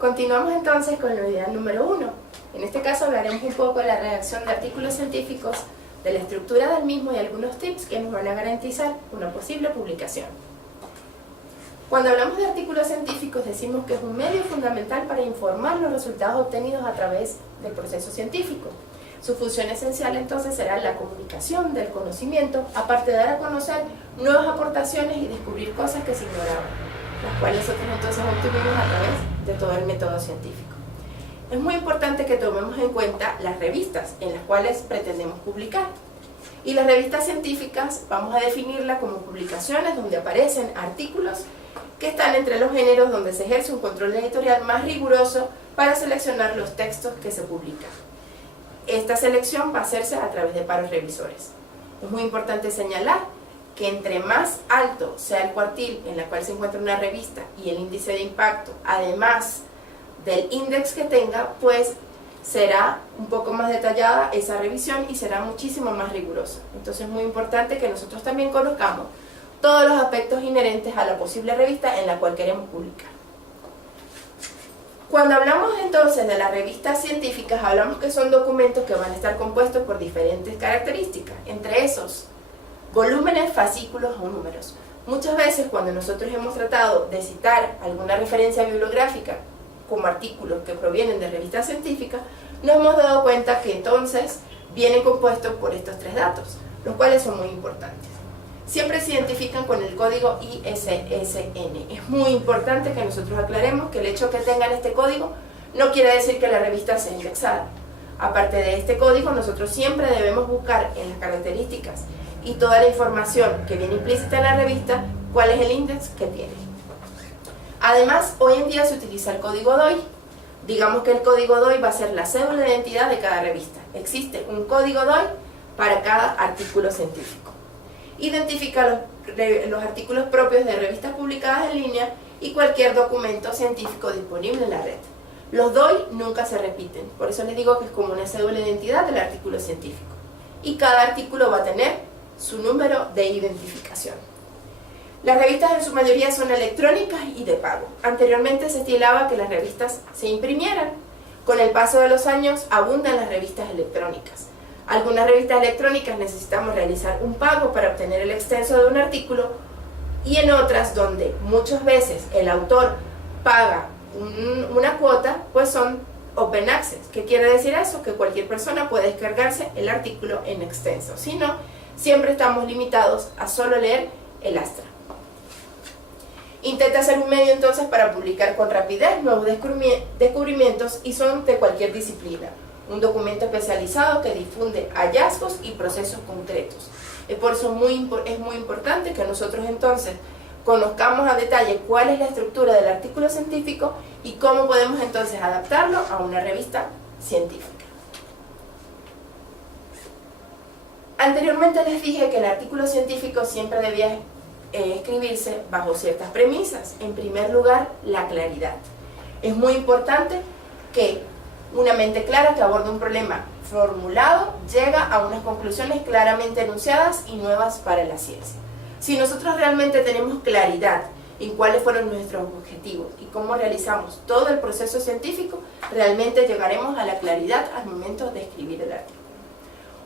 Continuamos entonces con la unidad número 1. En este caso hablaremos un poco de la redacción de artículos científicos, de la estructura del mismo y algunos tips que nos van a garantizar una posible publicación. Cuando hablamos de artículos científicos decimos que es un medio fundamental para informar los resultados obtenidos a través del proceso científico. Su función esencial entonces será la comunicación del conocimiento, aparte de dar a conocer nuevas aportaciones y descubrir cosas que se ignoraban, las cuales nosotros entonces obtuvimos a través de todo el método científico. Es muy importante que tomemos en cuenta las revistas en las cuales pretendemos publicar. Y las revistas científicas vamos a definirlas como publicaciones donde aparecen artículos que están entre los géneros donde se ejerce un control editorial más riguroso para seleccionar los textos que se publican. Esta selección va a hacerse a través de pares revisores. Es muy importante señalar que entre más alto sea el cuartil en el cual se encuentra una revista y el índice de impacto, además del índice que tenga, pues será un poco más detallada esa revisión y será muchísimo más rigurosa. Entonces es muy importante que nosotros también conozcamos todos los aspectos inherentes a la posible revista en la cual queremos publicar. Cuando hablamos entonces de las revistas científicas, hablamos que son documentos que van a estar compuestos por diferentes características, entre esos volúmenes, fascículos o números. Muchas veces cuando nosotros hemos tratado de citar alguna referencia bibliográfica como artículos que provienen de revistas científicas, nos hemos dado cuenta que entonces vienen compuestos por estos tres datos, los cuales son muy importantes. Siempre se identifican con el código ISSN. Es muy importante que nosotros aclaremos que el hecho de que tengan este código no quiere decir que la revista sea indexada. Aparte de este código, nosotros siempre debemos buscar en las características y toda la información que viene implícita en la revista, cuál es el índice que tiene. Además, hoy en día se utiliza el código DOI. Digamos que el código DOI va a ser la cédula de identidad de cada revista. Existe un código DOI para cada artículo científico. Identifica los artículos propios de revistas publicadas en línea y cualquier documento científico disponible en la red. Los DOI nunca se repiten, por eso les digo que es como una cédula de identidad del artículo científico. Y cada artículo va a tener su número de identificación. Las revistas en su mayoría son electrónicas y de pago. Anteriormente se estilaba que las revistas se imprimieran. Con el paso de los años abundan las revistas electrónicas. Algunas revistas electrónicas necesitamos realizar un pago para obtener el extenso de un artículo y en otras donde muchas veces el autor paga una cuota, pues son open access. ¿Qué quiere decir eso? Que cualquier persona puede descargarse el artículo en extenso. Si no, siempre estamos limitados a solo leer el astra. Intenta ser un medio entonces para publicar con rapidez nuevos descubrimientos y son de cualquier disciplina. Un documento especializado que difunde hallazgos y procesos concretos. Por eso es muy importante que nosotros entonces conozcamos a detalle cuál es la estructura del artículo científico y cómo podemos entonces adaptarlo a una revista científica. Anteriormente les dije que el artículo científico siempre debía escribirse bajo ciertas premisas. En primer lugar, la claridad. Es muy importante que una mente clara que aborda un problema formulado llega a unas conclusiones claramente enunciadas y nuevas para la ciencia. Si nosotros realmente tenemos claridad en cuáles fueron nuestros objetivos y cómo realizamos todo el proceso científico, realmente llegaremos a la claridad al momento de escribir el artículo.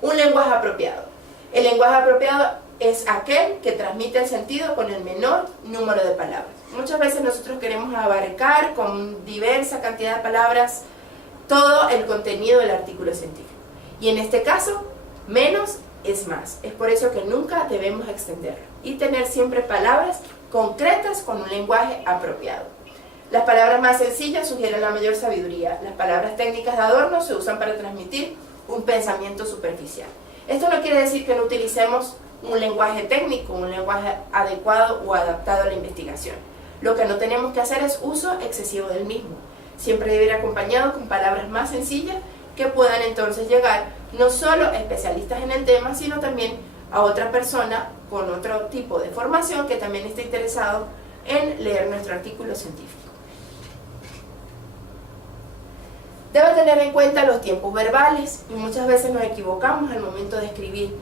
Un lenguaje apropiado. El lenguaje apropiado es aquel que transmite el sentido con el menor número de palabras. Muchas veces nosotros queremos abarcar con diversa cantidad de palabras todo el contenido del artículo científico. Y en este caso, menos es más. Es por eso que nunca debemos extenderlo y tener siempre palabras concretas con un lenguaje apropiado. Las palabras más sencillas sugieren la mayor sabiduría. Las palabras técnicas de adorno se usan para transmitir un pensamiento superficial. Esto no quiere decir que no utilicemos un lenguaje técnico, un lenguaje adecuado o adaptado a la investigación. Lo que no tenemos que hacer es uso excesivo del mismo. Siempre debe ir acompañado con palabras más sencillas que puedan entonces llegar no solo a especialistas en el tema, sino también a otra persona con otro tipo de formación que también esté interesado en leer nuestro artículo científico. Debe tener en cuenta los tiempos verbales y muchas veces nos equivocamos al momento de escribir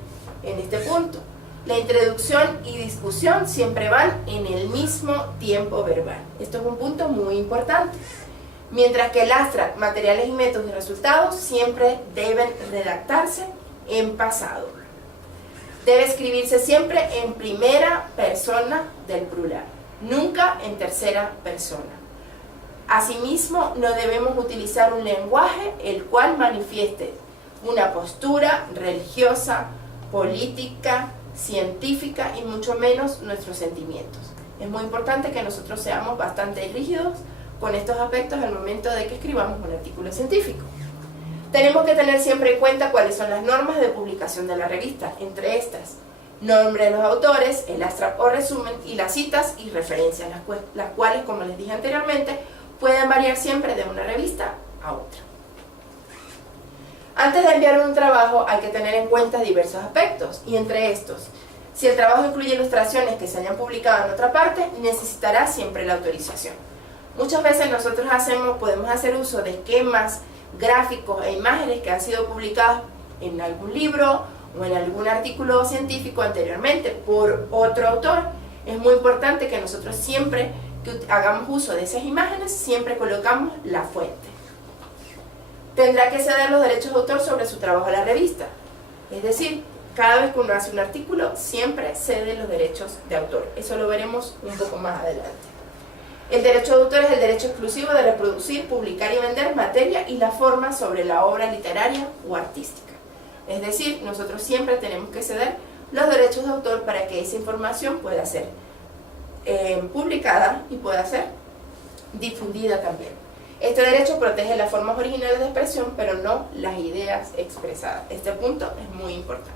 en este punto. La introducción y discusión siempre van en el mismo tiempo verbal. Esto es un punto muy importante. mientras que el abstract, materiales y métodos y resultados, siempre deben redactarse en pasado. Debe escribirse siempre en primera persona del plural, nunca en tercera persona. Asimismo, no debemos utilizar un lenguaje el cual manifieste una postura religiosa, política, científica y mucho menos nuestros sentimientos. Es muy importante que nosotros seamos bastante rígidos con estos aspectos al momento de que escribamos un artículo científico. Tenemos que tener siempre en cuenta cuáles son las normas de publicación de la revista, entre estas, nombre de los autores, el abstract o resumen y las citas y referencias, las cuales, como les dije anteriormente, pueden variar siempre de una revista a otra. Antes de enviar un trabajo hay que tener en cuenta diversos aspectos, y entre estos, si el trabajo incluye ilustraciones que se hayan publicado en otra parte, necesitará siempre la autorización. Muchas veces nosotros podemos hacer uso de esquemas, gráficos e imágenes que han sido publicados en algún libro o en algún artículo científico anteriormente por otro autor. Es muy importante que nosotros siempre que hagamos uso de esas imágenes, siempre colocamos la fuente. Tendrá que ceder los derechos de autor sobre su trabajo a la revista. Es decir, cada vez que uno hace un artículo, siempre cede los derechos de autor. Eso lo veremos un poco más adelante. El derecho de autor es el derecho exclusivo de reproducir, publicar y vender materia y la forma sobre la obra literaria o artística. Es decir, nosotros siempre tenemos que ceder los derechos de autor para que esa información pueda ser publicada y pueda ser difundida también. Este derecho protege las formas originales de expresión, pero no las ideas expresadas. Este punto es muy importante.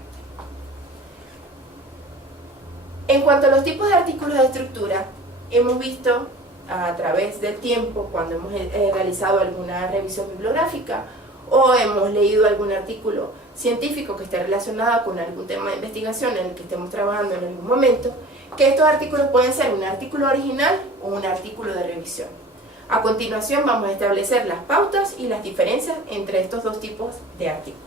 En cuanto a los tipos de artículos de estructura, hemos visto a través del tiempo, cuando hemos realizado alguna revisión bibliográfica o hemos leído algún artículo científico que esté relacionado con algún tema de investigación en el que estemos trabajando en algún momento, que estos artículos pueden ser un artículo original o un artículo de revisión. A continuación vamos a establecer las pautas y las diferencias entre estos dos tipos de artículos.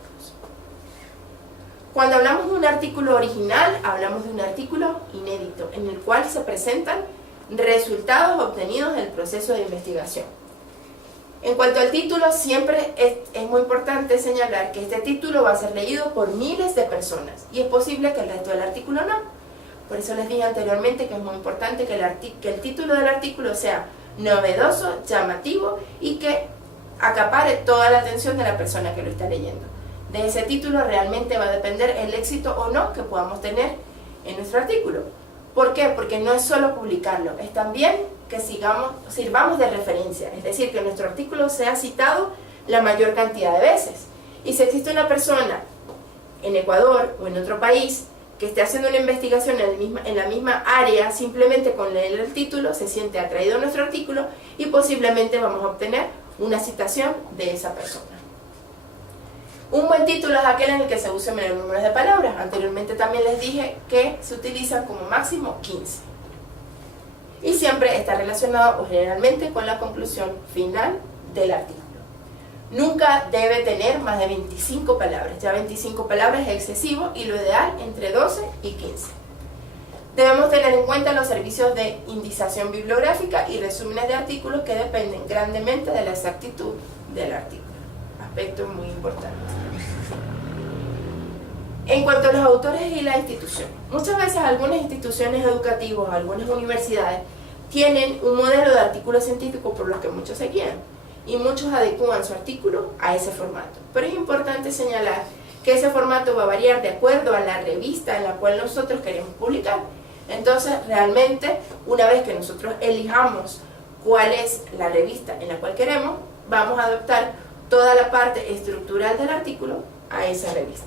Cuando hablamos de un artículo original, hablamos de un artículo inédito, en el cual se presentan resultados obtenidos del proceso de investigación. En cuanto al título, siempre es muy importante señalar que este título va a ser leído por miles de personas y es posible que el resto del artículo no. Por eso les dije anteriormente que es muy importante que el título del artículo sea novedoso, llamativo y que acapare toda la atención de la persona que lo está leyendo. De ese título realmente va a depender el éxito o no que podamos tener en nuestro artículo. ¿Por qué? Porque no es solo publicarlo, es también que sirvamos de referencia, es decir, que nuestro artículo sea citado la mayor cantidad de veces. Y si existe una persona en Ecuador o en otro país que esté haciendo una investigación en la misma área, simplemente con leer el título se siente atraído a nuestro artículo y posiblemente vamos a obtener una citación de esa persona. Un buen título es aquel en el que se usen menor número de palabras. Anteriormente también les dije que se utilizan como máximo 15. Y siempre está relacionado o generalmente con la conclusión final del artículo. Nunca debe tener más de 25 palabras. Ya 25 palabras es excesivo y lo ideal entre 12 y 15. Debemos tener en cuenta los servicios de indización bibliográfica y resúmenes de artículos que dependen grandemente de la exactitud del artículo. Aspecto muy importante. En cuanto a los autores y la institución, muchas veces algunas instituciones educativas, algunas universidades, tienen un modelo de artículo científico por los que muchos se guían y muchos adecúan su artículo a ese formato. Pero es importante señalar que ese formato va a variar de acuerdo a la revista en la cual nosotros queremos publicar. Entonces, realmente, una vez que nosotros elijamos cuál es la revista en la cual queremos, vamos a adaptar toda la parte estructural del artículo a esa revista.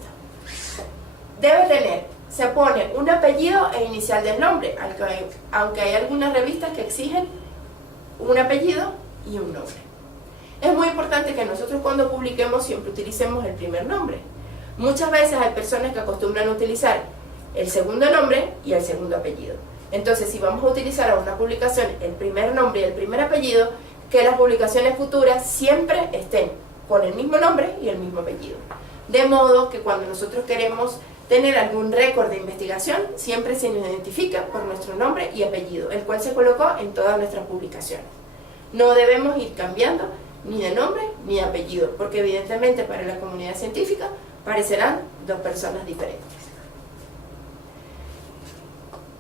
Debe tener, se pone un apellido e inicial del nombre, aunque hay algunas revistas que exigen un apellido y un nombre. Es muy importante que nosotros cuando publiquemos siempre utilicemos el primer nombre. Muchas veces hay personas que acostumbran a utilizar el segundo nombre y el segundo apellido. Entonces, si vamos a utilizar a una publicación el primer nombre y el primer apellido, que las publicaciones futuras siempre estén con el mismo nombre y el mismo apellido. De modo que cuando nosotros queremos tener algún récord de investigación, siempre se nos identifica por nuestro nombre y apellido, el cual se colocó en todas nuestras publicaciones. No debemos ir cambiando ni de nombre ni de apellido, porque evidentemente para la comunidad científica parecerán dos personas diferentes.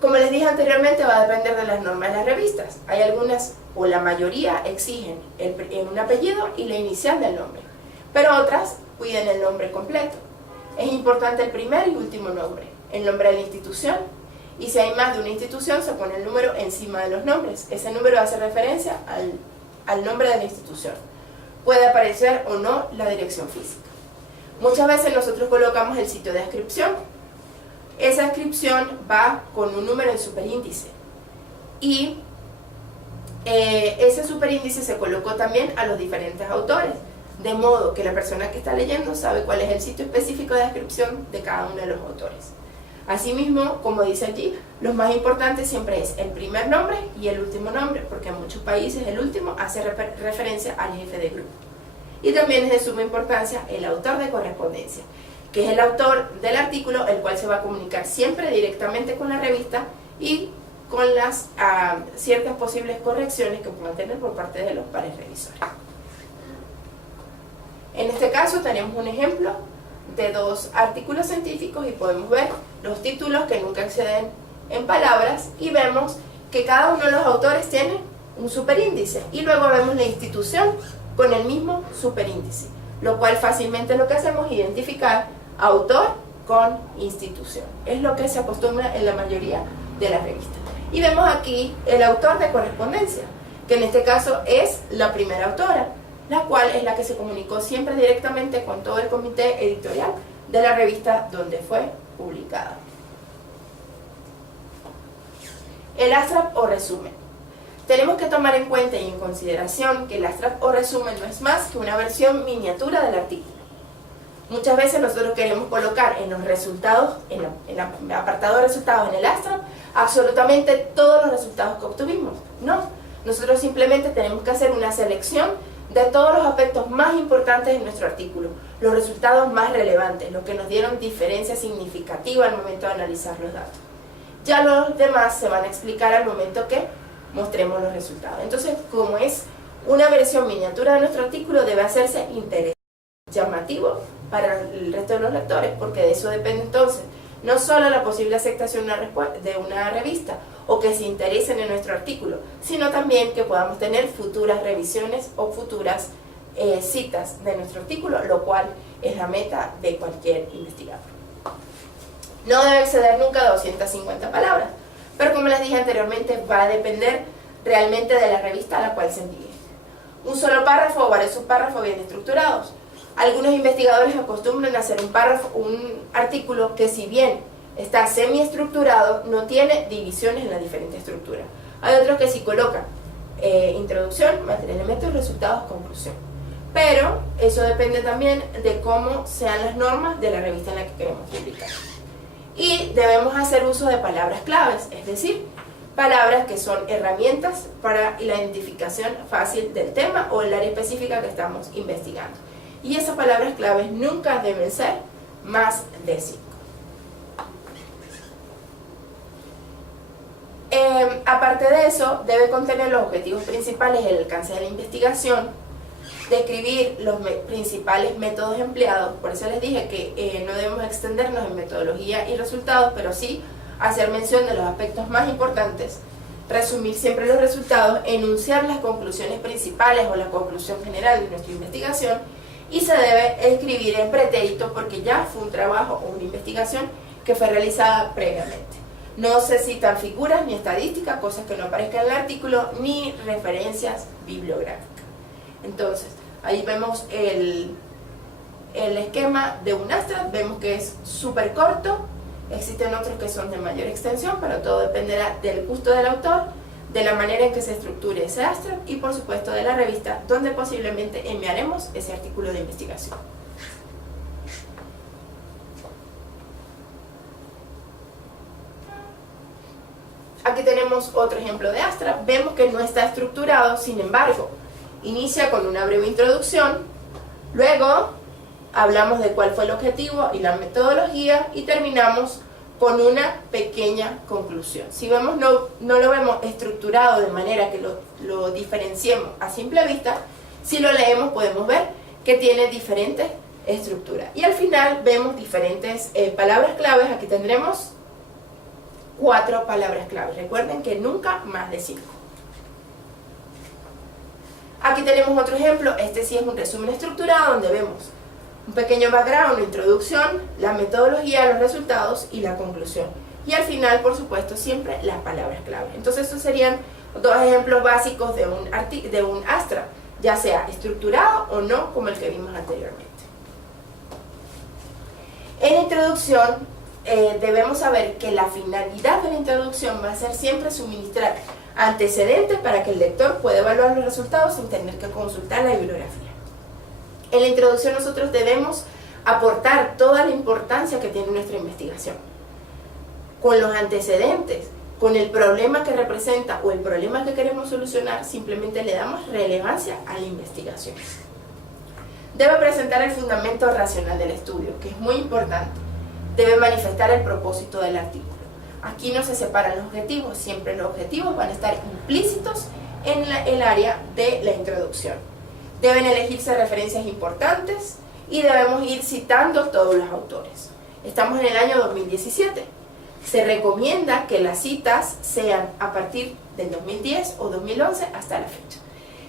Como les dije anteriormente, va a depender de las normas de las revistas. Hay algunas, o la mayoría, exigen un apellido y la inicial del nombre, pero otras piden el nombre completo. Es importante el primer y último nombre, el nombre de la institución, y si hay más de una institución se pone el número encima de los nombres. Ese número hace referencia al nombre de la institución. Puede aparecer o no la dirección física. Muchas veces nosotros colocamos el sitio de adscripción. Esa adscripción va con un número en superíndice y ese superíndice se colocó también a los diferentes autores, de modo que la persona que está leyendo sabe cuál es el sitio específico de adscripción de cada uno de los autores. Asimismo, como dice allí, lo más importante siempre es el primer nombre y el último nombre, porque en muchos países el último hace referencia al jefe de grupo. Y también es de suma importancia el autor de correspondencia, que es el autor del artículo, el cual se va a comunicar siempre directamente con la revista y con las ciertas posibles correcciones que puedan tener por parte de los pares revisores. En este caso tenemos un ejemplo de dos artículos científicos y podemos ver los títulos que nunca exceden en palabras y vemos que cada uno de los autores tiene un superíndice y luego vemos la institución con el mismo superíndice, lo cual fácilmente lo que hacemos es identificar autor con institución. Es lo que se acostumbra en la mayoría de las revistas. Y vemos aquí el autor de correspondencia, que en este caso es la primera autora, la cual es la que se comunicó siempre directamente con todo el comité editorial de la revista donde fue publicada. El abstract o resumen. Tenemos que tomar en cuenta y en consideración que el abstract o resumen no es más que una versión miniatura del artículo. Muchas veces nosotros queremos colocar en los resultados, en el apartado de resultados en el abstract, absolutamente todos los resultados que obtuvimos. No, nosotros simplemente tenemos que hacer una selección de todos los aspectos más importantes de nuestro artículo, los resultados más relevantes, los que nos dieron diferencia significativa al momento de analizar los datos. Ya los demás se van a explicar al momento que mostremos los resultados. Entonces, como es una versión miniatura de nuestro artículo, debe hacerse interesante, llamativo para el resto de los lectores, porque de eso depende entonces no solo la posible aceptación de una revista o que se interesen en nuestro artículo, sino también que podamos tener futuras revisiones o futuras citas de nuestro artículo, lo cual es la meta de cualquier investigador. No debe exceder nunca 250 palabras, pero como les dije anteriormente, va a depender realmente de la revista a la cual se envíe. Un solo párrafo o varios subpárrafos bien estructurados. Algunos investigadores acostumbran a hacer un artículo que, si bien está semiestructurado, no tiene divisiones en las diferentes estructuras. Hay otros que sí colocan introducción, material, elementos, resultados, conclusión. Pero eso depende también de cómo sean las normas de la revista en la que queremos publicar. Y debemos hacer uso de palabras claves, es decir, palabras que son herramientas para la identificación fácil del tema o el área específica que estamos investigando. Y esas palabras claves nunca deben ser más de 5. Aparte de eso, debe contener los objetivos principales, el alcance de la investigación, describir los principales métodos empleados. Por eso les dije que no debemos extendernos en metodología y resultados, pero sí hacer mención de los aspectos más importantes, resumir siempre los resultados, enunciar las conclusiones principales o la conclusión general de nuestra investigación, y se debe escribir en pretérito porque ya fue un trabajo o una investigación que fue realizada previamente. No se citan figuras ni estadísticas, cosas que no aparezcan en el artículo, ni referencias bibliográficas. Entonces, ahí vemos el esquema de un abstract, vemos que es súper corto, existen otros que son de mayor extensión, pero todo dependerá del gusto del autor, de la manera en que se estructure ese abstract y por supuesto de la revista donde posiblemente enviaremos ese artículo de investigación. Aquí tenemos otro ejemplo de abstract, vemos que no está estructurado, sin embargo, inicia con una breve introducción, luego hablamos de cuál fue el objetivo y la metodología y terminamos con una pequeña conclusión. Si vemos, no lo vemos estructurado de manera que lo diferenciemos a simple vista, Si lo leemos podemos ver que tiene diferentes estructuras. Y al final vemos diferentes palabras claves. Aquí tendremos 4 palabras claves. Recuerden que nunca más de 5. Aquí tenemos otro ejemplo. Este sí es un resumen estructurado donde vemos un pequeño background, una introducción, la metodología, los resultados y la conclusión. Y al final, por supuesto, siempre las palabras clave. Entonces, estos serían 2 ejemplos básicos de un Astra, ya sea estructurado o no, como el que vimos anteriormente. En la introducción, debemos saber que la finalidad de la introducción va a ser siempre suministrar antecedentes para que el lector pueda evaluar los resultados sin tener que consultar la bibliografía. En la introducción nosotros debemos aportar toda la importancia que tiene nuestra investigación, con los antecedentes, con el problema que representa o el problema que queremos solucionar. Simplemente le damos relevancia a la investigación. Debe presentar el fundamento racional del estudio, que es muy importante. Debe manifestar el propósito del artículo. Aquí no se separan los objetivos, siempre los objetivos van a estar implícitos en el área de la introducción. Deben elegirse referencias importantes y debemos ir citando todos los autores. Estamos en el año 2017. Se recomienda que las citas sean a partir del 2010 o 2011 hasta la fecha.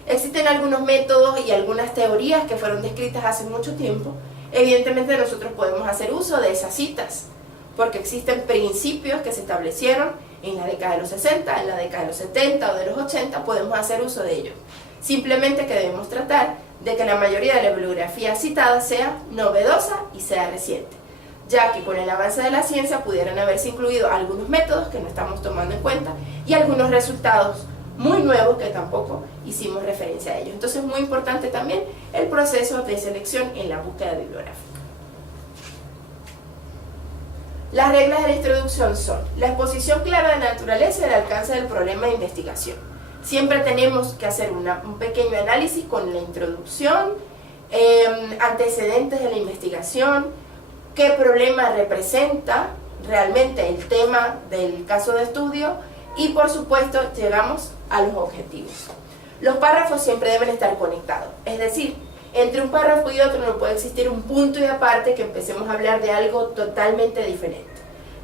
Existen algunos métodos y algunas teorías que fueron descritas hace mucho tiempo. Evidentemente nosotros podemos hacer uso de esas citas, porque existen principios que se establecieron en la década de los 60, en la década de los 70 o de los 80, podemos hacer uso de ellos. Simplemente que debemos tratar de que la mayoría de la bibliografía citada sea novedosa y sea reciente, ya que con el avance de la ciencia pudieran haberse incluido algunos métodos que no estamos tomando en cuenta y algunos resultados muy nuevos que tampoco hicimos referencia a ellos. Entonces es muy importante también el proceso de selección en la búsqueda bibliográfica. Las reglas de la introducción son la exposición clara de la naturaleza y el alcance del problema de investigación. Siempre tenemos que hacer un pequeño análisis con la introducción, antecedentes de la investigación, qué problema representa realmente el tema del caso de estudio y, por supuesto, llegamos a los objetivos. Los párrafos siempre deben estar conectados, es decir, entre un párrafo y otro no puede existir un punto y aparte que empecemos a hablar de algo totalmente diferente.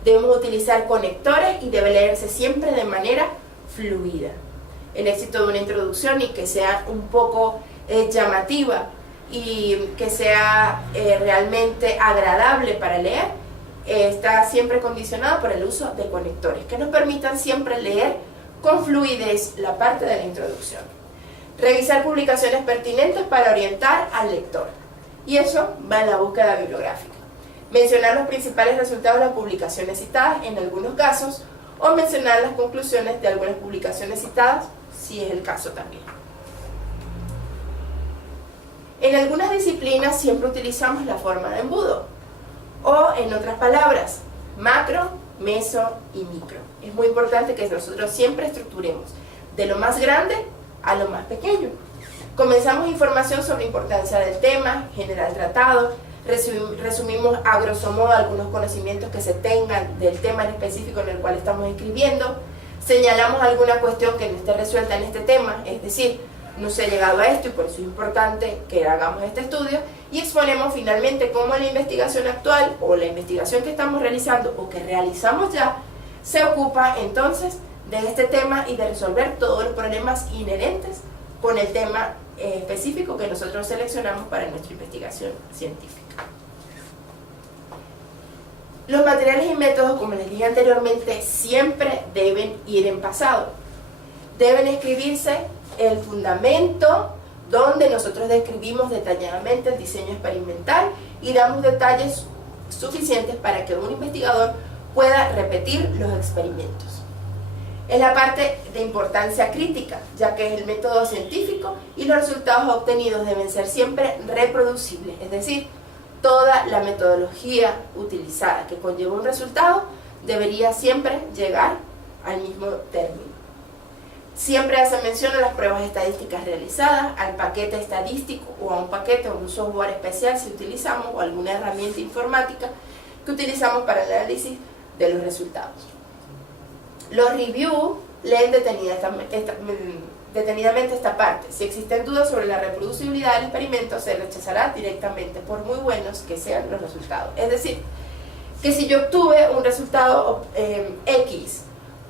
Debemos utilizar conectores y debe leerse siempre de manera fluida. El éxito de una introducción y que sea un poco llamativa y que sea realmente agradable para leer, está siempre condicionado por el uso de conectores que nos permitan siempre leer con fluidez la parte de la introducción. Revisar publicaciones pertinentes para orientar al lector, y eso va en la búsqueda bibliográfica. Mencionar los principales resultados de las publicaciones citadas en algunos casos, o mencionar las conclusiones de algunas publicaciones citadas, si es el caso también. En algunas disciplinas siempre utilizamos la forma de embudo, o en otras palabras, macro, meso y micro. Es muy importante que nosotros siempre estructuremos de lo más grande a lo más pequeño. Comenzamos información sobre importancia del tema, general tratado, resumimos a grosso modo algunos conocimientos que se tengan del tema en específico en el cual estamos escribiendo, señalamos alguna cuestión que no esté resuelta en este tema, es decir, no se ha llegado a esto y por eso es importante que hagamos este estudio, y exponemos finalmente cómo la investigación actual o la investigación que estamos realizando o que realizamos ya se ocupa entonces de este tema y de resolver todos los problemas inherentes con el tema específico que nosotros seleccionamos para nuestra investigación científica. Los materiales y métodos, como les dije anteriormente, siempre deben ir en pasado. Deben escribirse el fundamento, donde nosotros describimos detalladamente el diseño experimental y damos detalles suficientes para que un investigador pueda repetir los experimentos. Es la parte de importancia crítica, ya que es el método científico y los resultados obtenidos deben ser siempre reproducibles, es decir, toda la metodología utilizada que conlleva un resultado debería siempre llegar al mismo término. Siempre hace mención a las pruebas estadísticas realizadas, al paquete estadístico o a un paquete o un software especial si utilizamos o alguna herramienta informática que utilizamos para el análisis de los resultados. Los reviews leen detenidamente detenidamente esta parte. Si existen dudas sobre la reproducibilidad del experimento, se rechazará directamente, por muy buenos que sean los resultados. Es decir, que si yo obtuve un resultado X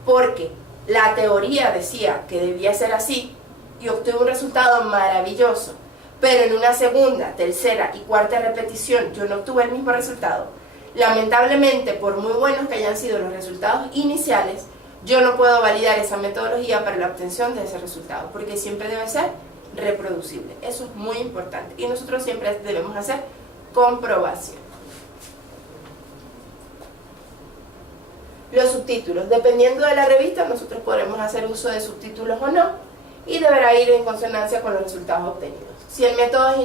porque la teoría decía que debía ser así y obtuve un resultado maravilloso, pero en una segunda, tercera y cuarta repetición yo no obtuve el mismo resultado, lamentablemente, por muy buenos que hayan sido los resultados iniciales, yo no puedo validar esa metodología para la obtención de ese resultado, porque siempre debe ser reproducible. Eso es muy importante y nosotros siempre debemos hacer comprobación. Los subtítulos. Dependiendo de la revista, nosotros podremos hacer uso de subtítulos o no, y deberá ir en consonancia con los resultados obtenidos. Si el método es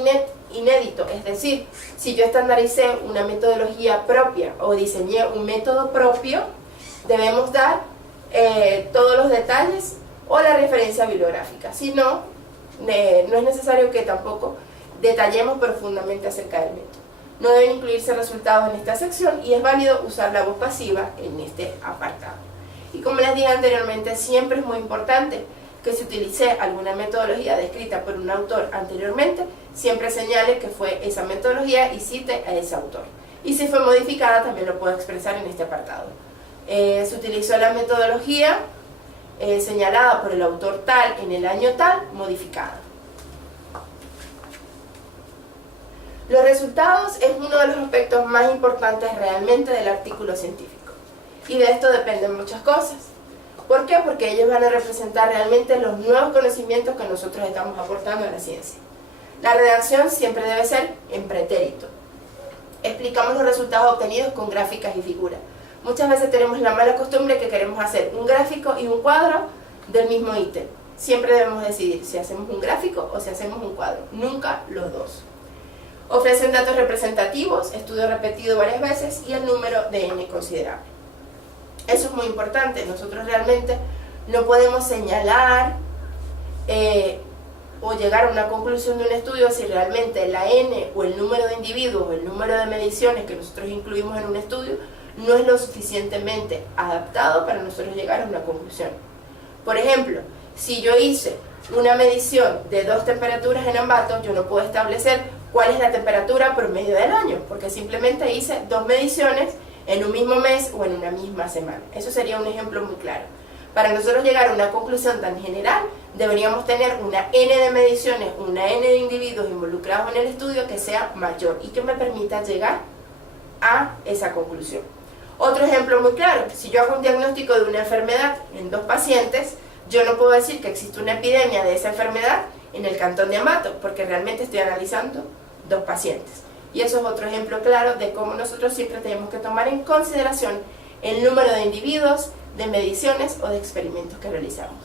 inédito, es decir, si yo estandaricé una metodología propia o diseñé un método propio, debemos dar todos los detalles o la referencia bibliográfica. Si no, no es necesario que tampoco detallemos profundamente acerca del método. No deben incluirse resultados en esta sección y es válido usar la voz pasiva en este apartado. Y como les dije anteriormente, siempre es muy importante que si utilicé alguna metodología descrita por un autor anteriormente, siempre señale que fue esa metodología y cite a ese autor. Y si fue modificada, también lo puedo expresar en este apartado. Se utilizó la metodología señalada por el autor tal en el año tal, modificada. Los resultados es uno de los aspectos más importantes realmente del artículo científico. Y de esto dependen muchas cosas. ¿Por qué? Porque ellos van a representar realmente los nuevos conocimientos que nosotros estamos aportando a la ciencia. La redacción siempre debe ser en pretérito. Explicamos los resultados obtenidos con gráficas y figuras. Muchas veces tenemos la mala costumbre que queremos hacer un gráfico y un cuadro del mismo ítem. Siempre debemos decidir si hacemos un gráfico o si hacemos un cuadro, nunca los dos. Ofrecen datos representativos, estudio repetido varias veces y el número de n considerable. Eso es muy importante. Nosotros realmente no podemos señalar o llegar a una conclusión de un estudio si realmente la n o el número de individuos o el número de mediciones que nosotros incluimos en un estudio no es lo suficientemente adaptado para nosotros llegar a una conclusión. Por ejemplo, si yo hice una medición de 2 temperaturas en Ambato, yo no puedo establecer cuál es la temperatura promedio del año, porque simplemente hice 2 mediciones en un mismo mes o en una misma semana. Eso sería un ejemplo muy claro. Para nosotros llegar a una conclusión tan general, deberíamos tener una n de mediciones, una n de individuos involucrados en el estudio que sea mayor y que me permita llegar a esa conclusión. Otro ejemplo muy claro, si yo hago un diagnóstico de una enfermedad en 2 pacientes, yo no puedo decir que existe una epidemia de esa enfermedad en el cantón de Ambato, porque realmente estoy analizando 2 pacientes. Y eso es otro ejemplo claro de cómo nosotros siempre tenemos que tomar en consideración el número de individuos, de mediciones o de experimentos que realizamos.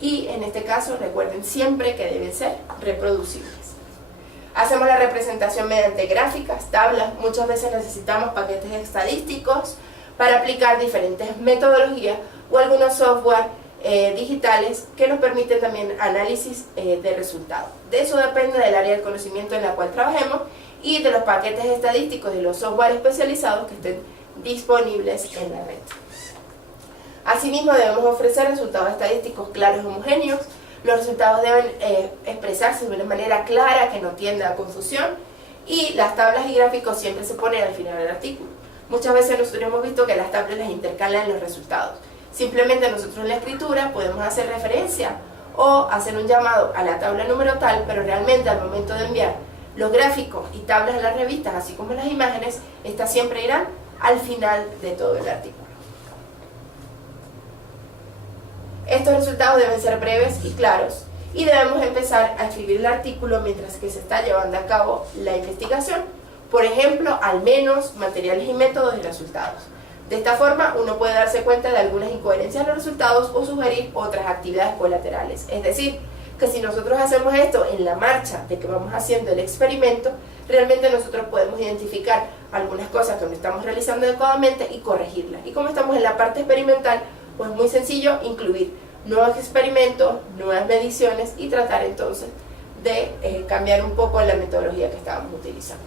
Y en este caso recuerden siempre que deben ser reproducibles. Hacemos la representación mediante gráficas, tablas, muchas veces necesitamos paquetes estadísticos para aplicar diferentes metodologías o algunos software digitales que nos permiten también análisis de resultados. De eso depende del área del conocimiento en la cual trabajemos y de los paquetes estadísticos y los software especializados que estén disponibles en la red. Asimismo, debemos ofrecer resultados estadísticos claros y homogéneos. Los resultados deben expresarse de una manera clara que no tienda a confusión y las tablas y gráficos siempre se ponen al final del artículo. Muchas veces nosotros hemos visto que las tablas las intercalan en los resultados. Simplemente nosotros en la escritura podemos hacer referencia o hacer un llamado a la tabla número tal, pero realmente al momento de enviar los gráficos y tablas a las revistas, así como las imágenes, estas siempre irán al final de todo el artículo. Estos resultados deben ser breves y claros y debemos empezar a escribir el artículo mientras que se está llevando a cabo la investigación. Por ejemplo, al menos materiales y métodos y resultados. De esta forma, uno puede darse cuenta de algunas incoherencias en los resultados o sugerir otras actividades colaterales. Es decir, que si nosotros hacemos esto en la marcha de que vamos haciendo el experimento, realmente nosotros podemos identificar algunas cosas que no estamos realizando adecuadamente y corregirlas. Y como estamos en la parte experimental, pues muy sencillo incluir nuevos experimentos, nuevas mediciones y tratar entonces de cambiar un poco la metodología que estábamos utilizando.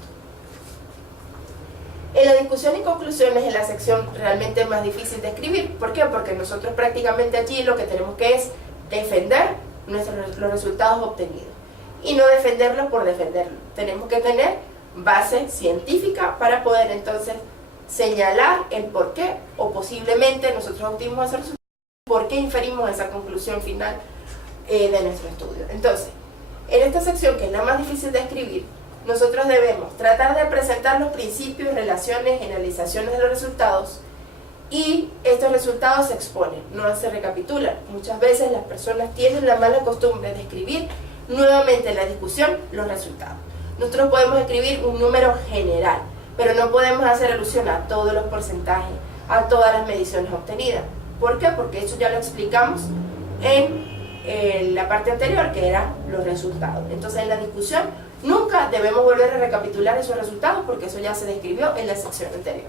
En la discusión y conclusiones es la sección realmente más difícil de escribir. ¿Por qué? Porque nosotros prácticamente allí lo que tenemos que es defender los resultados obtenidos y no defenderlos por defenderlos. Tenemos que tener base científica para poder entonces señalar el por qué o posiblemente nosotros obtuvimos ese resultado, por qué inferimos esa conclusión final de nuestro estudio. Entonces, en esta sección, que es la más difícil de escribir, nosotros debemos tratar de presentar los principios, relaciones, generalizaciones de los resultados, y estos resultados se exponen, no se recapitulan. Muchas veces las personas tienen la mala costumbre de escribir nuevamente en la discusión los resultados. Nosotros podemos escribir un número general, pero no podemos hacer alusión a todos los porcentajes, a todas las mediciones obtenidas. ¿Por qué? Porque eso ya lo explicamos en la parte anterior, que eran los resultados. Entonces, en la discusión nunca debemos volver a recapitular esos resultados, porque eso ya se describió en la sección anterior.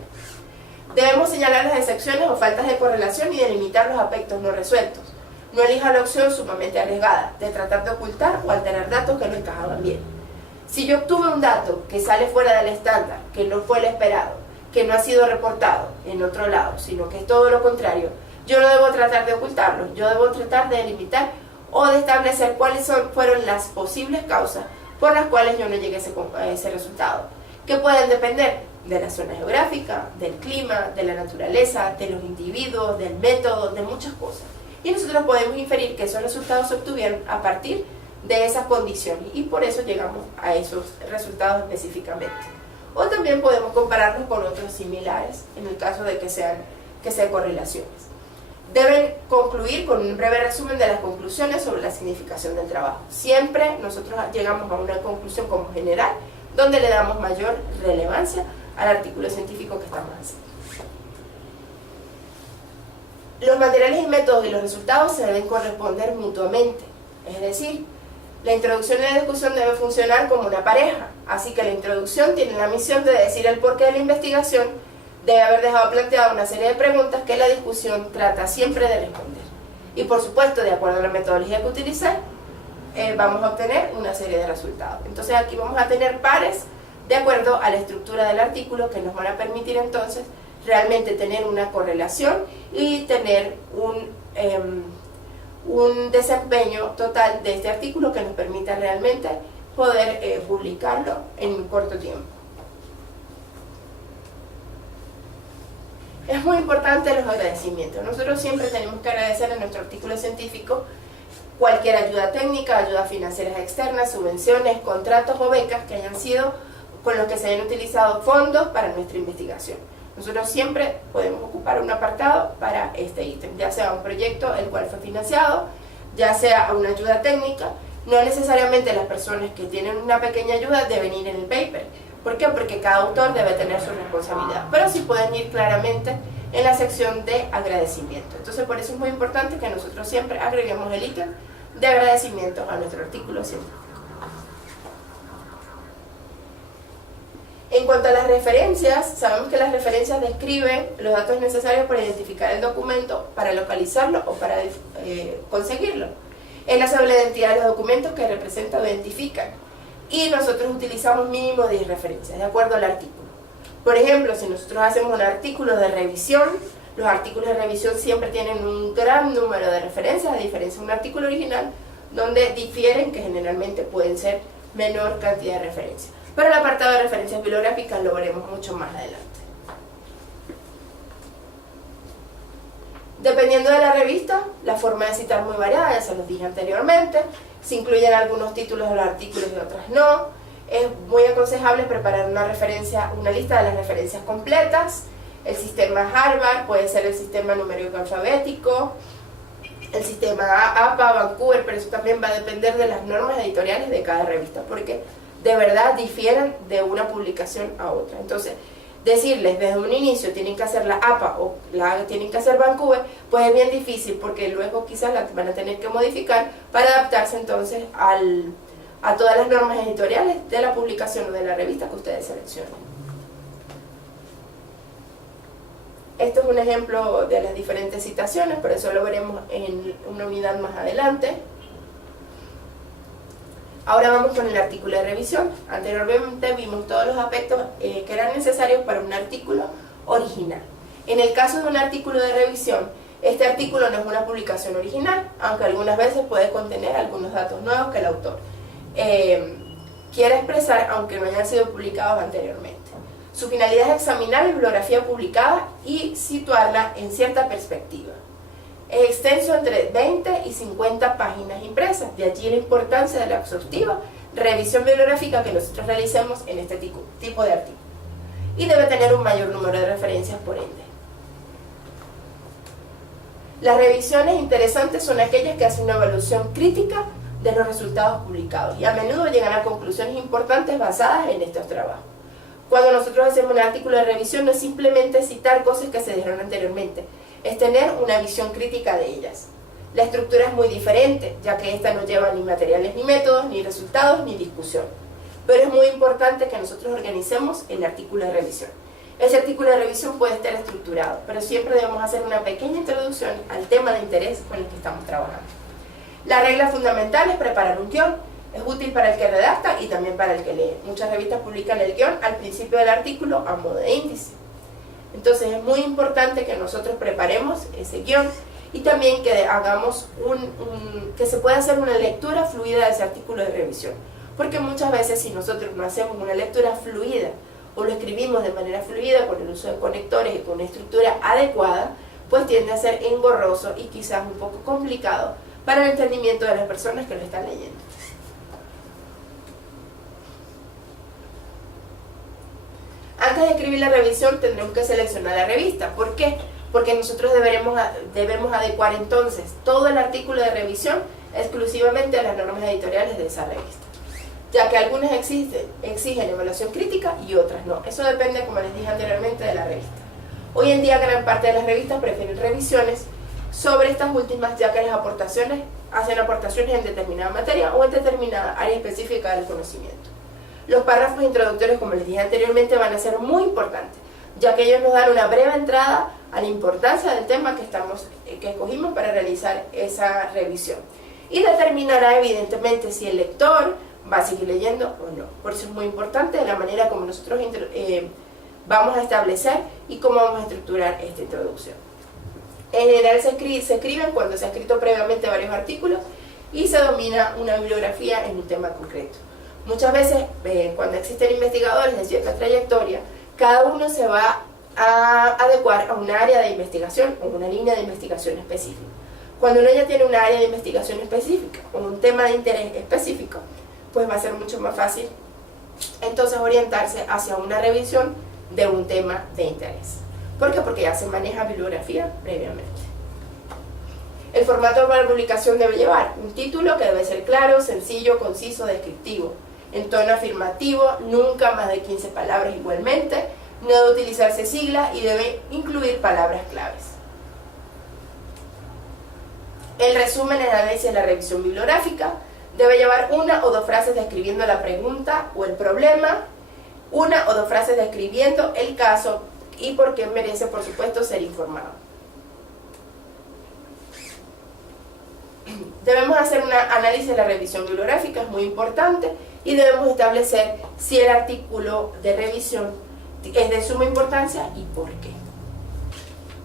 Debemos señalar las excepciones o faltas de correlación y delimitar los aspectos no resueltos. No elija la opción sumamente arriesgada de tratar de ocultar o alterar datos que no encajaban bien. Si yo obtuve un dato que sale fuera del estándar, que no fue el esperado, que no ha sido reportado en otro lado, sino que es todo lo contrario, yo no debo tratar de ocultarlo, yo debo tratar de delimitar o de establecer cuáles fueron las posibles causas por las cuales yo no llegué a ese resultado, que pueden depender de la zona geográfica, del clima, de la naturaleza, de los individuos, del método, de muchas cosas. Y nosotros podemos inferir que esos resultados se obtuvieron a partir de esas condiciones y por eso llegamos a esos resultados específicamente. O también podemos compararlos con otros similares en el caso de que sean correlaciones. Deben concluir con un breve resumen de las conclusiones sobre la significación del trabajo. Siempre nosotros llegamos a una conclusión como general, donde le damos mayor relevancia al artículo científico que estamos haciendo. Los materiales y métodos y los resultados se deben corresponder mutuamente, es decir, la introducción y la discusión debe funcionar como una pareja, así que la introducción tiene la misión de decir el porqué de la investigación, debe haber dejado planteada una serie de preguntas que la discusión trata siempre de responder. Y por supuesto, de acuerdo a la metodología que utilicé, vamos a obtener una serie de resultados. Entonces aquí vamos a tener pares de acuerdo a la estructura del artículo que nos van a permitir entonces realmente tener una correlación y tener un desempeño total de este artículo que nos permita realmente poder publicarlo en un corto tiempo. Es muy importante los agradecimientos. Nosotros siempre tenemos que agradecer en nuestro artículo científico cualquier ayuda técnica, ayudas financieras externas, subvenciones, contratos o becas que hayan sido con los que se hayan utilizado fondos para nuestra investigación. Nosotros siempre podemos ocupar un apartado para este ítem, ya sea un proyecto el cual fue financiado, ya sea una ayuda técnica. No necesariamente las personas que tienen una pequeña ayuda deben ir en el paper. ¿Por qué? Porque cada autor debe tener su responsabilidad, pero sí pueden ir claramente en la sección de agradecimiento. Entonces, por eso es muy importante que nosotros siempre agreguemos el ítem de agradecimientos a nuestro artículo científico. En cuanto a las referencias, sabemos que las referencias describen los datos necesarios para identificar el documento, para localizarlo o para conseguirlo. Es la cédula de identidad de los documentos que representan o identifican. Y nosotros utilizamos mínimo 10 referencias, de acuerdo al artículo. Por ejemplo, si nosotros hacemos un artículo de revisión, los artículos de revisión siempre tienen un gran número de referencias, a diferencia de un artículo original, donde difieren, que generalmente pueden ser menor cantidad de referencias. Pero el apartado de referencias bibliográficas lo veremos mucho más adelante. Dependiendo de la revista, la forma de citar muy variada, ya se los dije anteriormente. Se incluyen algunos títulos de los artículos y otras no. Es muy aconsejable preparar una lista de las referencias completas. El sistema Harvard puede ser el sistema numérico alfabético, el sistema APA, Vancouver, pero eso también va a depender de las normas editoriales de cada revista, porque de verdad difieren de una publicación a otra. Entonces, decirles desde un inicio tienen que hacer la APA o tienen que hacer Vancouver, pues es bien difícil, porque luego quizás la van a tener que modificar para adaptarse entonces a todas las normas editoriales de la publicación o de la revista que ustedes seleccionen. Esto es un ejemplo de las diferentes citaciones, pero eso lo veremos en una unidad más adelante. Ahora vamos con el artículo de revisión. Anteriormente vimos todos los aspectos que eran necesarios para un artículo original. En el caso de un artículo de revisión, Este artículo no es una publicación original, aunque algunas veces puede contener algunos datos nuevos que el autor quiere expresar, aunque no hayan sido publicados anteriormente. Su finalidad es examinar la bibliografía publicada y situarla en cierta perspectiva. Es extenso entre 20 y 50 páginas impresas, de allí la importancia de la exhaustiva revisión bibliográfica que nosotros realicemos en este tipo de artículos. Y debe tener un mayor número de referencias por ende. Las revisiones interesantes son aquellas que hacen una evaluación crítica de los resultados publicados y a menudo llegan a conclusiones importantes basadas en estos trabajos. Cuando nosotros hacemos un artículo de revisión no es simplemente citar cosas que se dijeron anteriormente, es tener una visión crítica de ellas. La estructura es muy diferente, ya que esta no lleva ni materiales ni métodos, ni resultados, ni discusión. Pero es muy importante que nosotros organicemos el artículo de revisión. Ese artículo de revisión puede estar estructurado, pero siempre debemos hacer una pequeña introducción al tema de interés con el que estamos trabajando. La regla fundamental es preparar un guión. Es útil para el que redacta y también para el que lee. Muchas revistas publican el guión al principio del artículo a modo de índice. Entonces es muy importante que nosotros preparemos ese guión y también que hagamos que se pueda hacer una lectura fluida de ese artículo de revisión. Porque muchas veces si nosotros no hacemos una lectura fluida o lo escribimos de manera fluida con el uso de conectores y con una estructura adecuada, pues tiende a ser engorroso y quizás un poco complicado para el entendimiento de las personas que lo están leyendo. Antes de escribir la revisión tendremos que seleccionar la revista. ¿Por qué? Porque nosotros debemos adecuar entonces todo el artículo de revisión exclusivamente a las normas editoriales de esa revista, ya que algunas exigen evaluación crítica y otras no. Eso depende, como les dije anteriormente, de la revista. Hoy en día gran parte de las revistas prefieren revisiones sobre estas últimas, ya que las hacen aportaciones en determinada materia o en determinada área específica del conocimiento. Los párrafos introductorios, como les dije anteriormente, van a ser muy importantes, ya que ellos nos dan una breve entrada a la importancia del tema que escogimos para realizar esa revisión. Y determinará evidentemente si el lector va a seguir leyendo o no. Por eso es muy importante la manera como nosotros vamos a establecer y cómo vamos a estructurar esta introducción. En general se escriben cuando se ha escrito previamente varios artículos y se domina una bibliografía en un tema concreto. Muchas veces, cuando existen investigadores de cierta trayectoria, cada uno se va a adecuar a un área de investigación o una línea de investigación específica. Cuando uno ya tiene una área de investigación específica o un tema de interés específico, pues va a ser mucho más fácil entonces orientarse hacia una revisión de un tema de interés. ¿Por qué? Porque ya se maneja bibliografía previamente. El formato para la publicación debe llevar un título que debe ser claro, sencillo, conciso, descriptivo, en tono afirmativo, nunca más de 15 palabras igualmente, no debe utilizarse siglas y debe incluir palabras claves. El resumen, el análisis de la revisión bibliográfica debe llevar una o dos frases describiendo la pregunta o el problema, una o dos frases describiendo el caso y por qué merece, por supuesto, ser informado. Debemos hacer un análisis de la revisión bibliográfica, es muy importante, y debemos establecer si el artículo de revisión es de suma importancia y por qué.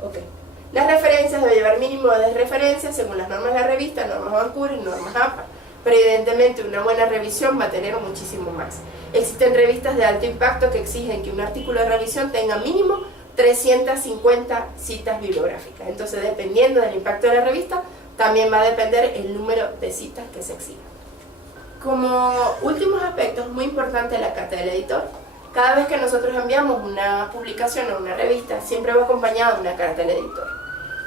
Okay. Las referencias deben llevar mínimo de referencias según las normas de la revista, normas Vancouver y normas APA, pero evidentemente una buena revisión va a tener muchísimo más. Existen revistas de alto impacto que exigen que un artículo de revisión tenga mínimo 350 citas bibliográficas. Entonces, dependiendo del impacto de la revista, también va a depender el número de citas que se exijan. Como últimos aspectos, muy importante la carta del editor. Cada vez que nosotros enviamos una publicación o una revista, siempre va acompañada de una carta del editor.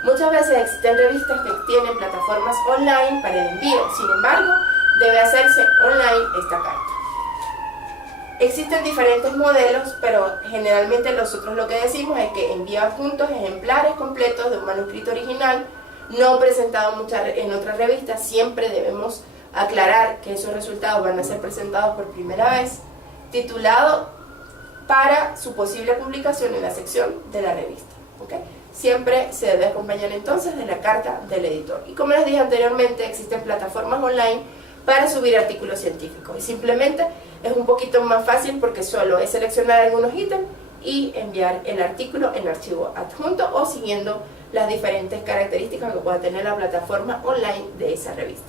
Muchas veces existen revistas que tienen plataformas online para el envío, sin embargo, debe hacerse online esta carta. Existen diferentes modelos, pero generalmente nosotros lo que decimos es que envía juntos ejemplares completos de un manuscrito original, no presentado en otras revistas. Siempre debemos aclarar que esos resultados van a ser presentados por primera vez, titulado para su posible publicación en la sección de la revista. ¿Okay? Siempre se debe acompañar entonces de la carta del editor. Y como les dije anteriormente, existen plataformas online para subir artículos científicos. Y simplemente es un poquito más fácil porque solo es seleccionar algunos ítems y enviar el artículo en archivo adjunto o siguiendo las diferentes características que pueda tener la plataforma online de esa revista.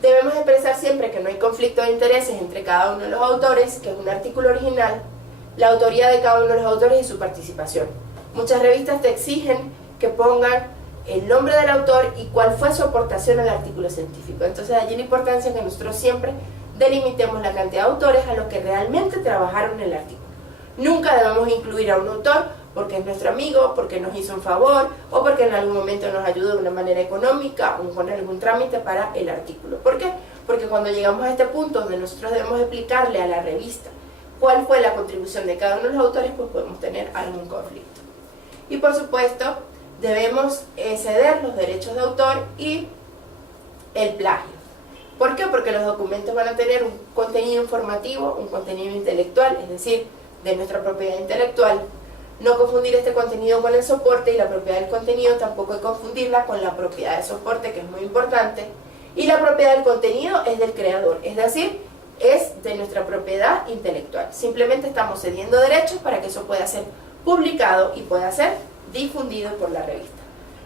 Debemos expresar siempre que no hay conflicto de intereses entre cada uno de los autores, que es un artículo original, la autoría de cada uno de los autores y su participación. Muchas revistas te exigen que pongan el nombre del autor y cuál fue su aportación al artículo científico. Entonces allí la importancia que nosotros siempre delimitemos la cantidad de autores a los que realmente trabajaron en el artículo. Nunca debemos incluir a un autor porque es nuestro amigo, porque nos hizo un favor o porque en algún momento nos ayudó de una manera económica o con algún trámite para el artículo. ¿Por qué? Porque cuando llegamos a este punto donde nosotros debemos explicarle a la revista cuál fue la contribución de cada uno de los autores, pues podemos tener algún conflicto. Y por supuesto, debemos ceder los derechos de autor y el plagio. ¿Por qué? Porque los documentos van a tener un contenido informativo, un contenido intelectual, es decir, de nuestra propiedad intelectual. No confundir este contenido con el soporte, y la propiedad del contenido tampoco hay que confundirla con la propiedad del soporte, que es muy importante. Y la propiedad del contenido es del creador, es decir, es de nuestra propiedad intelectual. Simplemente estamos cediendo derechos para que eso pueda ser publicado y pueda ser difundido por la revista.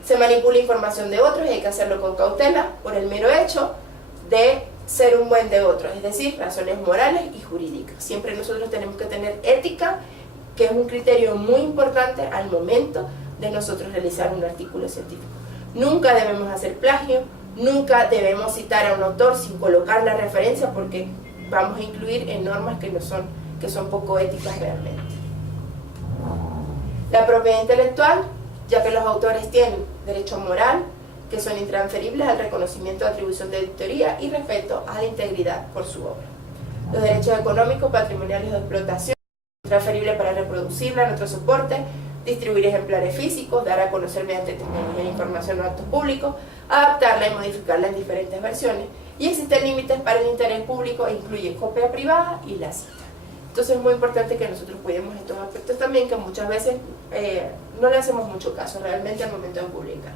Se manipula información de otros y hay que hacerlo con cautela por el mero hecho de ser un buen de otros, es decir, razones morales y jurídicas. Siempre nosotros tenemos que tener ética, que es un criterio muy importante al momento de nosotros realizar un artículo científico. Nunca debemos hacer plagio, nunca debemos citar a un autor sin colocar la referencia, porque vamos a incluir en normas que son poco éticas realmente. La propiedad intelectual, ya que los autores tienen derecho moral, que son intransferibles al reconocimiento de atribución de autoría y respeto a la integridad por su obra. Los derechos económicos, patrimoniales de explotación, transferible para reproducirla en otro soporte, distribuir ejemplares físicos, dar a conocer mediante tecnología de información a actos públicos, adaptarla y modificarla en diferentes versiones, y existen límites para el interés público e incluye copia privada y la cita. Entonces es muy importante que nosotros cuidemos estos aspectos también, que muchas veces no le hacemos mucho caso realmente al momento de publicar.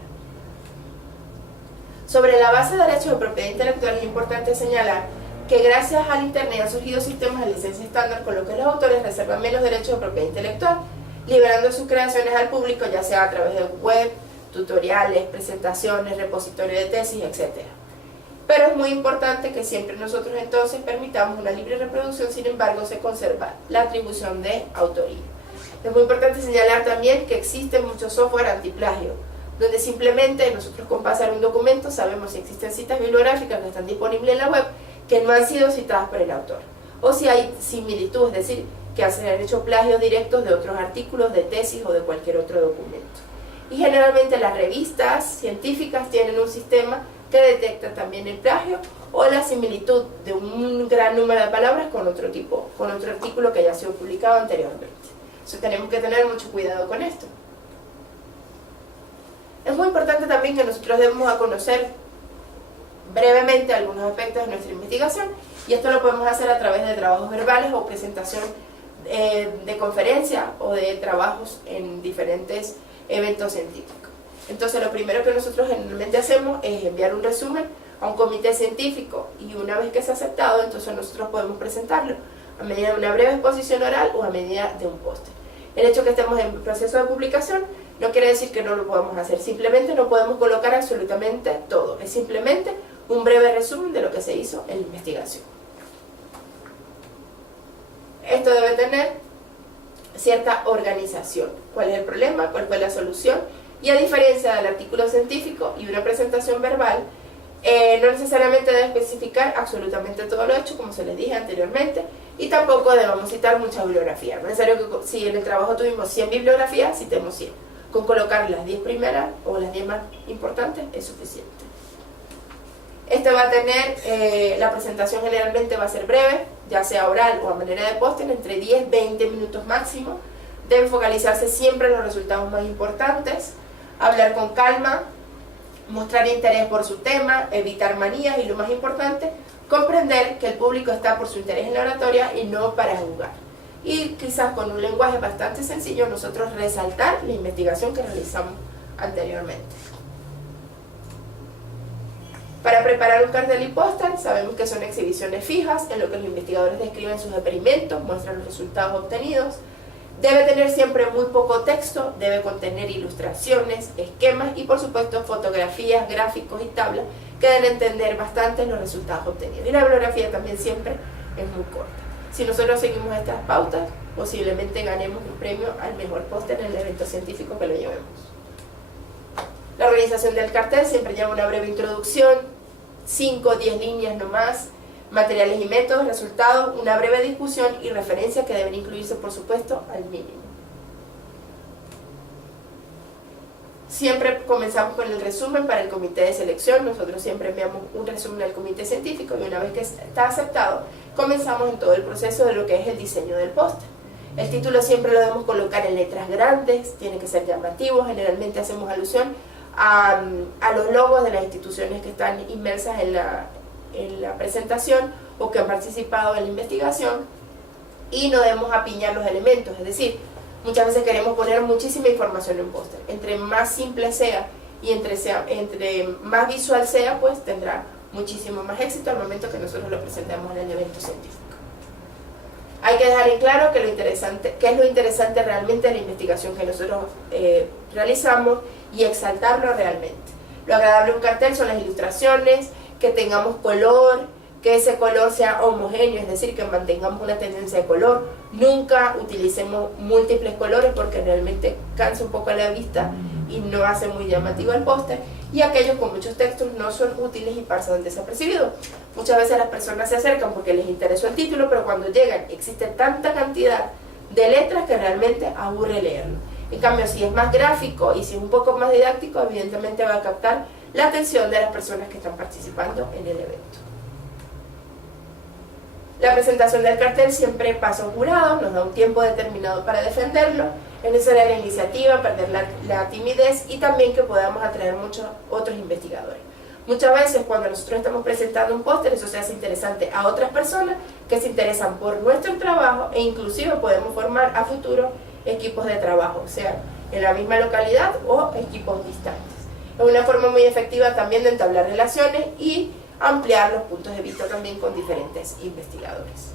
Sobre la base de derechos de propiedad intelectual es importante señalar que gracias al Internet han surgido sistemas de licencia estándar con los que los autores reservan menos derechos de propiedad intelectual, liberando sus creaciones al público, ya sea a través de web, tutoriales, presentaciones, repositorios de tesis, etc. Pero es muy importante que siempre nosotros entonces permitamos una libre reproducción, sin embargo se conserva la atribución de autoría. Es muy importante señalar también que existe mucho software antiplagio, donde simplemente nosotros con pasar un documento sabemos si existen citas bibliográficas que están disponibles en la web que no han sido citadas por el autor, o si hay similitud, es decir, que se han hecho plagios directos de otros artículos, de tesis o de cualquier otro documento. Y generalmente las revistas científicas tienen un sistema que detecta también el plagio o la similitud de un gran número de palabras con otro artículo que haya sido publicado anteriormente. Entonces tenemos que tener mucho cuidado con esto. Es muy importante también que nosotros demos a conocer brevemente algunos aspectos de nuestra investigación, y esto lo podemos hacer a través de trabajos verbales o presentación de conferencias o de trabajos en diferentes eventos científicos. Entonces lo primero que nosotros generalmente hacemos es enviar un resumen a un comité científico, y una vez que sea aceptado, entonces nosotros podemos presentarlo a medida de una breve exposición oral o a medida de un póster. El hecho que estemos en proceso de publicación no quiere decir que no lo podamos hacer, simplemente no podemos colocar absolutamente todo, es simplemente un breve resumen de lo que se hizo en la investigación. Esto debe tener cierta organización. ¿Cuál es el problema? ¿Cuál fue la solución? Y a diferencia del artículo científico y una presentación verbal, no necesariamente debe especificar absolutamente todo lo hecho, como se les dije anteriormente, y tampoco debemos citar mucha bibliografía. No es necesario que si en el trabajo tuvimos 100 bibliografías, citemos 100. Con colocar las 10 primeras o las 10 más importantes es suficiente. Esto va a tener, la presentación generalmente va a ser breve, ya sea oral o a manera de póster, entre 10-20 minutos máximo. Deben focalizarse siempre en los resultados más importantes, hablar con calma, mostrar interés por su tema, evitar manías y, lo más importante, comprender que el público está por su interés en la oratoria y no para juzgar. Y quizás con un lenguaje bastante sencillo nosotros resaltar la investigación que realizamos anteriormente. Para preparar un cartel y póster, sabemos que son exhibiciones fijas en lo que los investigadores describen sus experimentos, muestran los resultados obtenidos, Debe tener siempre muy poco texto, debe contener ilustraciones, esquemas y por supuesto fotografías, gráficos y tablas que den a entender bastante los resultados obtenidos. Y la bibliografía también siempre es muy corta. Si nosotros seguimos estas pautas, posiblemente ganemos un premio al mejor póster en el evento científico que lo llevemos. La organización del cartel siempre lleva una breve introducción, 5 o 10 líneas no más, materiales y métodos, resultados, una breve discusión y referencias que deben incluirse, por supuesto, al mínimo. Siempre comenzamos con el resumen para el comité de selección. Nosotros siempre enviamos un resumen al comité científico y una vez que está aceptado, comenzamos en todo el proceso de lo que es el diseño del póster. El título siempre lo debemos colocar en letras grandes, tiene que ser llamativo, generalmente hacemos alusión a los logos de las instituciones que están inmersas en la presentación o que han participado en la investigación, y no debemos apiñar los elementos, es decir, muchas veces queremos poner muchísima información en un póster. Entre más simple sea y entre más visual sea, pues tendrá muchísimo más éxito al momento que nosotros lo presentemos en el evento científico. Hay que dejar en claro que qué es lo interesante realmente de la investigación que nosotros realizamos y exaltarlo realmente. Lo agradable de un cartel son las ilustraciones, que tengamos color, que ese color sea homogéneo, es decir, que mantengamos una tendencia de color. Nunca utilicemos múltiples colores porque realmente cansa un poco la vista y no hace muy llamativo el póster. Y aquellos con muchos textos no son útiles y pasan desapercibidos. Muchas veces las personas se acercan porque les interesó el título, pero cuando llegan existe tanta cantidad de letras que realmente aburre leerlo. En cambio, si es más gráfico y si es un poco más didáctico, evidentemente va a captar la atención de las personas que están participando en el evento. La presentación del cartel siempre pasa a un jurado, nos da un tiempo determinado para defenderlo. Es necesaria la iniciativa, perder la timidez y también que podamos atraer muchos otros investigadores. Muchas veces cuando nosotros estamos presentando un póster, eso se hace interesante a otras personas que se interesan por nuestro trabajo e inclusive podemos formar a futuro equipos de trabajo, sea en la misma localidad o equipos distantes. Es una forma muy efectiva también de entablar relaciones y ampliar los puntos de vista también con diferentes investigadores.